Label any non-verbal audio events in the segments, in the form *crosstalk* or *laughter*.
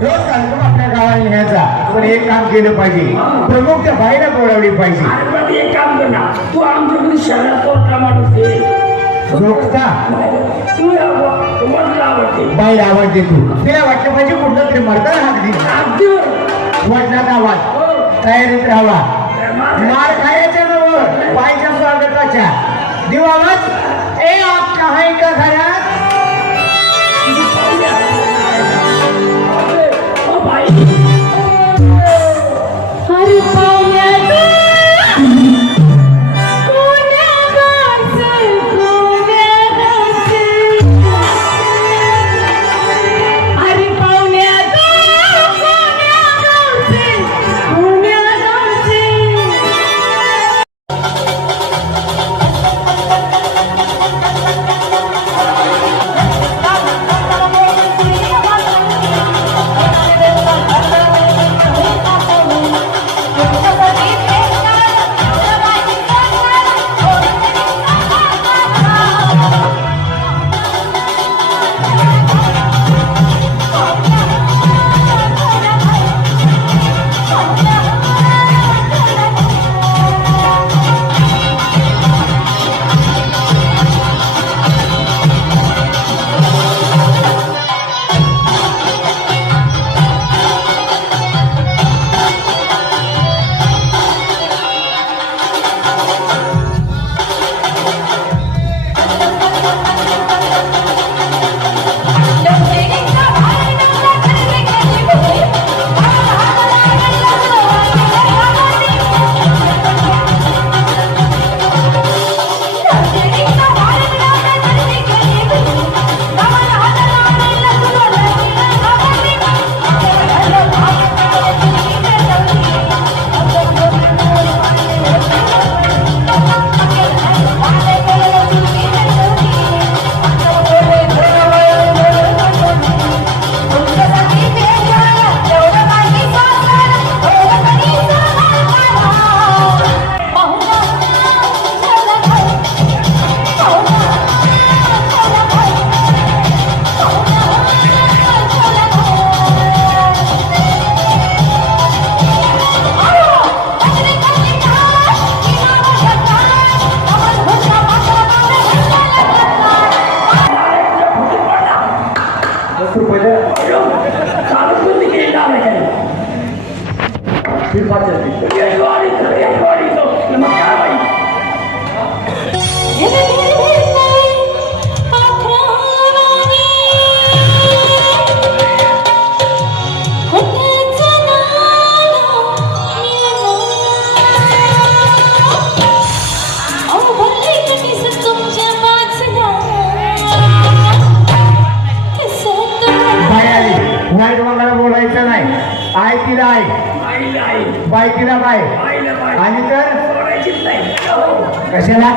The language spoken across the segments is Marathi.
रोज कार्यक्रम आपल्या गावाला न्यायचा पण एक काम केलं पाहिजे. प्रमुख त्या बाईला बोलावली पाहिजे. पण एक काम कर ना. तू आमच्याकडे शहरात कोणता माणूस आहे जोखता तू या ब- तुम्हाला आवडते. बाई आवडते तू तिला वाटलं पाहिजे कुठलं तरी मर्दार हात दिला अगदी वडिलांना आवाज. हो. तयारीत राहावा. माझं- मार खायच्या नव बाईच्या स्वागताच्या. देऊ आवाज. ए आप आहे का घरात? thank *laughs* you एक वाडी नाही आय तिला आय बाईला आई बाई तिला बाय. आणि तर. कशाला?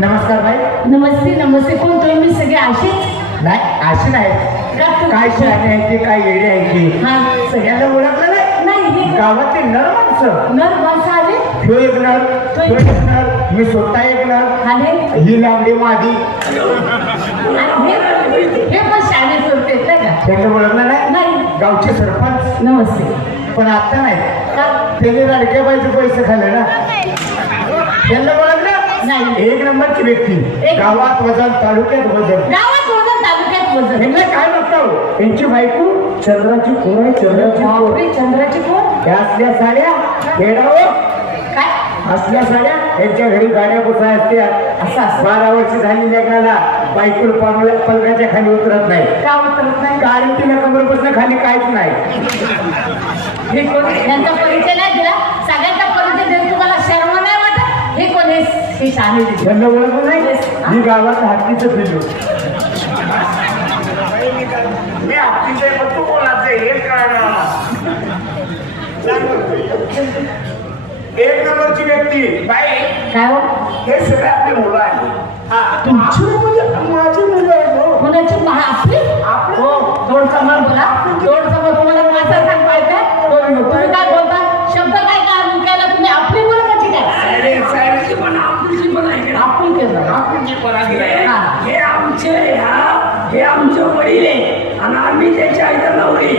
नमस्कार बाई. नमस्ते नमस्ते. कोण तुम्ही? मी सगळे असेच नाही अशी नाही काय शहाणे आहे ते काय येडे आहे ते हा सगळ्यांना ओळखलं नाही? नाही गावातले नर माणसं. नर माणसं आले? ह्यो एक नर ह्यो एक नर मी स्वतः एक नर. आले? ही लांबडी माझी हे पण शाळे सोडते नाही नमस्ते. पण आता नाही. का? त्यांनी लाडक्या बाईचे पैसे खाल्ले ना. त्यांना ओळखलं? नाही. एक नंबरची व्यक्ती. एक- गावात वजन तालुक्यात वजन. गावात वजन तालुक्यात वजन. यांना काय यांची बायको चंद्राची कोण आहे चंद्राची कोण बापरे चंद्राची कोण असल्या साड्या खेळावं असल्या साड्या यांच्या घरी गाड्या बसाय असत्या. असं असं बारा वर्ष झाली लग्नाला बायकोल पलकाच्या खाली उतरत नाही. का उतरत नाही? कारण तिला कमरपासून खाली काहीच नाही. हे कोण? यांचा परिचय नाही दिला. सगळ्यांचा परिचय देऊन तुम्हाला शर्म नाही वाटत? हे कोण? हे हे शाळे त्यांना ओळखलं नाही? मी गावात हत्तीचं पिल्लू मी हत्तीचं पण तू कोणाचं आहे? हे कळणार एक नंबरची व्यक्ती. बाई. काय हो? हे सगळे आपले मुलं आहेत. हा. तुमची म्हणजे माझी मुलं आहेत हो. कोणाची महा आपली? आपली? हो. दोन समोर बोला. दोन समोर तुम्हाला माझं सांगवायचं तुम्ही काय बोलता शब्द काय काय मुकायला तुम्ही आपली मुलं म्हणजे काय अरे साहेबची पण आमची पण आहे ना. आपण केलं आपण जी परागी आहे. हा हे आमचे ह्या हे आमचे वडील आहे आणि आम्ही त्याच्या आईचा नवरी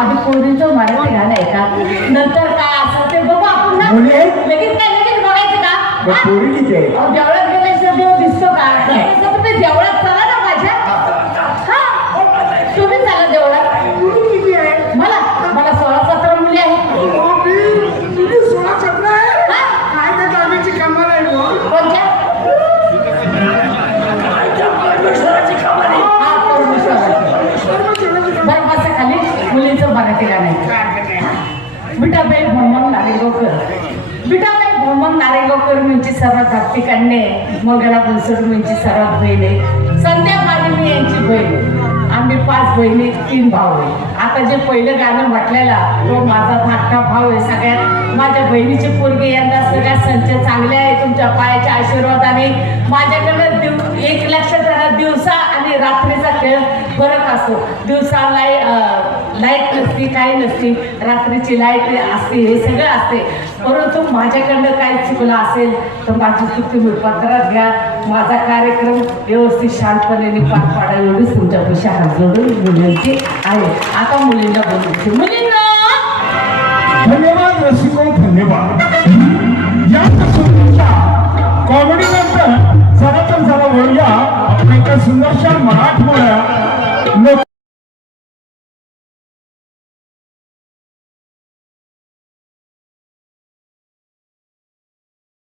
आधी पोरीचं मराठी गाणं आहे का? नंतर काय असं ते बघू आपण ना. मुली? आहेत? लगेच काय लगेच बघायचं का? मग हा? पोरी किती आहे अहो, देवळात गेल्याशिवाय देव दिसतो का? देवळात चला ना माझ्या हा तुम्ही चला देवळात मुली किती आहे मला मला सोळा सतरा मुली आहेत तुझी सोळा सतरा आहे हा? काय त्या दाबीची कमाल आहे बुवा. कोणत्या हा, परमेश्वराची. बरं बसा खाली मुलीचं मराठी नाही विठाबाई भोमन नारेगावकर विठाबाई भोमन नारेगावकर म्हणजे सर्वात धाकटी कन्या आहे. बोलसर म्हणजे सर्वात बहीण आहे. संध्या मालिनी यांची बहीण आम्ही पाच बहिणी तीन भाऊ आहे. आता जे पहिलं गाणं म्हटलेला तो माझा धाकटा भाऊ आहे सगळ्यात. माझ्या बहिणीचे पोरगे यांना सगळ्या संच चांगले आहे. तुमच्या पायाच्या आशीर्वादाने माझ्याकडे दिव एक लक्षात दिवसा आणि रात्रीचा खेळ फरक असतो. दिवसाला काही नसते. रात्रीची लाइट असते हे सगळं असते. परंतु माझ्याकडनं काही चुकलं असेल तर माझी चूक तुम्ही पत्रात घ्या. माझा कार्यक्रम व्यवस्थित शांतपणे पार पाडा एवढीच तुमच्यापाशी हात जोडून मुलींची आहे. आता मुलींना बोलू मुलींना! धन्यवाद रसिको धन्यवाद. या कॉमेडी